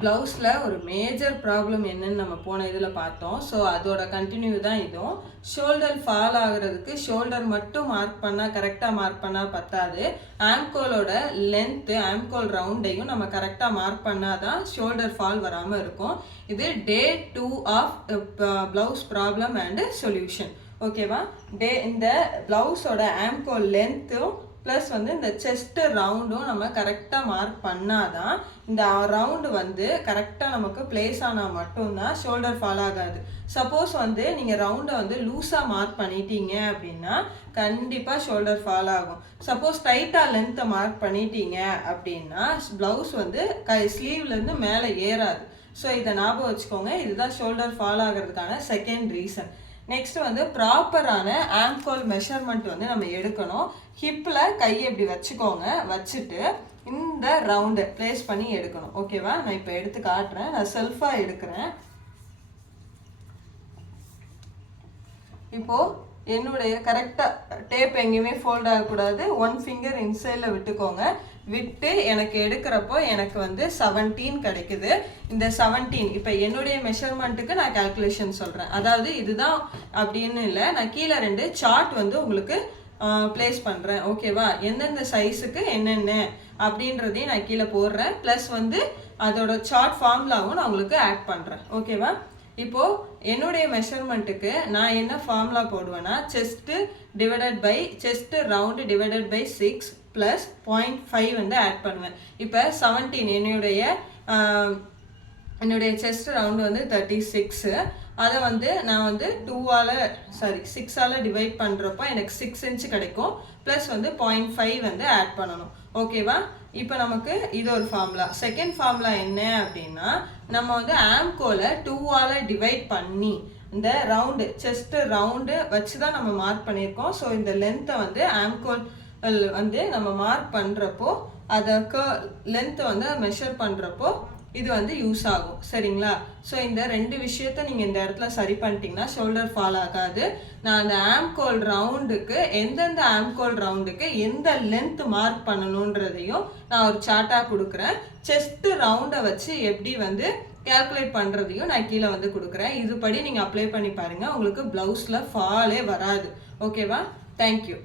ப்ளவுஸில் ஒரு major problem என்னன்னு நம்ம போன இதில் பார்த்தோம். ஸோ அதோட கண்டினியூ தான் இதுவும். ஷோல்டர் ஃபால் ஆகுறதுக்கு ஷோல்டர் மட்டும் மார்க் பண்ணால், கரெக்டாக மார்க் பண்ணால் பத்தாது. ஆம்கோலோட லென்த்து, ஆம்கோல் ரவுண்டையும் நம்ம கரெக்டாக மார்க் பண்ணால் தான் ஷோல்டர் ஃபால் வராமல் இருக்கும். இது day 2 of blouse problem and solution. ஓகேவா? இந்த ப்ளவுஸோட ஆம்கோல் லென்த்தும் ப்ளஸ் வந்து இந்த செஸ்ட்டு ரவுண்டும் நம்ம கரெக்டாக மார்க் பண்ணாதான், இந்த ரவுண்டு வந்து கரெக்டாக நமக்கு பிளேஸ் ஆனால் மட்டும்தான் ஷோல்டர் ஃபால் ஆகாது. சப்போஸ் வந்து நீங்கள் ரவுண்டை வந்து லூஸாக மார்க் பண்ணிட்டீங்க அப்படின்னா கண்டிப்பாக ஷோல்டர் ஃபால் ஆகும். சப்போஸ் டைட்டாக லென்த்தை மார்க் பண்ணிட்டீங்க அப்படின்னா ப்ளவுஸ் வந்து ஸ்லீவ்லேருந்து மேலே ஏறாது. ஸோ இதை ஞாபகம் வச்சுக்கோங்க. இதுதான் ஷோல்டர் ஃபால் ஆகிறதுக்கான செகண்ட் ரீசன். நெக்ஸ்ட் வந்து ப்ராப்பரான ஆம்கோல் மெஷர்மெண்ட் வந்து நம்ம எடுக்கணும். ஹிப்பில் கையை இப்படி வச்சுக்கோங்க. வச்சுட்டு இந்த ரவுண்டு ப்ளேஸ் பண்ணி எடுக்கணும். ஓகேவா? நான் இப்போ எடுத்து காட்டுறேன். நான் செல்ஃபாக எடுக்கிறேன். இப்போது என்னுடைய கரெக்டாக டேப் எங்கேயுமே ஃபோல்ட் ஆகக்கூடாது. 1 ஃபிங்கர் இன்சைடில் விட்டுக்கோங்க. விட்டு எனக்கு எடுக்கிறப்போ எனக்கு வந்து 17 கிடைக்குது. இந்த 17 இப்போ என்னுடைய மெஷர்மெண்ட்டுக்கு நான் கால்குலேஷன் சொல்கிறேன். அதாவது இதுதான் அப்படின்னு இல்லை, நான் கீழே 2 சார்ட் வந்து உங்களுக்கு ப்ளேஸ் பண்ணுறேன். ஓகேவா? எந்தெந்த சைஸுக்கு என்னென்ன அப்படின்றதையும் நான் கீழே போடுறேன். ப்ளஸ் வந்து அதோட சார்ட் ஃபார்முலாவும் நான் உங்களுக்கு ஆட் பண்ணுறேன். ஓகேவா? இப்போது என்னுடைய மெஷர்மெண்ட்டுக்கு நான் என்ன ஃபார்முலா போடுவேன்னா, chest divided by chest round divided by 6 plus 0.5 வந்து ஆட் பண்ணுவேன். இப்போ 17 என்னுடைய செஸ்ட் ரவுண்டு வந்து 36. அதை வந்து நான் வந்து 6ஆல் டிவைட் பண்ணுறப்போ எனக்கு 6 இன்ச்சு கிடைக்கும். ப்ளஸ் வந்து 0.5 வந்து ஆட் பண்ணணும். ஓகேவா? இப்போ நமக்கு இது ஒரு ஃபார்முலா. செகண்ட் ஃபார்முலா என்ன அப்படின்னா, நம்ம வந்து ஆம்கோலை 2ஆல் டிவைட் பண்ணி இந்த ரவுண்டு செஸ்ட் ரவுண்டு வச்சு தான் நம்ம மார்க் பண்ணியிருக்கோம். ஸோ இந்த லென்த்தை வந்து ஆம்கோல் வந்து நம்ம மார்க் பண்ணுறப்போ அதை லென்த்தை வந்து மெஷர் பண்ணுறப்போ இது வந்து யூஸ் ஆகும். சரிங்களா? ஸோ இந்த 2 விஷயத்த நீங்கள் இந்த இடத்துல சரி பண்ணிட்டீங்கன்னா ஷோல்டர் ஃபால் ஆகாது. நான் அந்த ஆம்கோல் ரவுண்டுக்கு எந்தெந்த ஆம்கோல் ரவுண்டுக்கு எந்த லென்த் மார்க் பண்ணணுன்றதையும் நான் ஒரு சார்ட்டாக கொடுக்குறேன். செஸ்ட் ரவுண்டை வச்சு எப்படி வந்து கேல்குலேட் பண்ணுறதையும் நான் கீழே வந்து கொடுக்குறேன். இதுபடி நீங்கள் அப்ளை பண்ணி பாருங்கள். உங்களுக்கு ப்ளவுஸில் ஃபாலே வராது. ஓகேவா? தேங்க்யூ.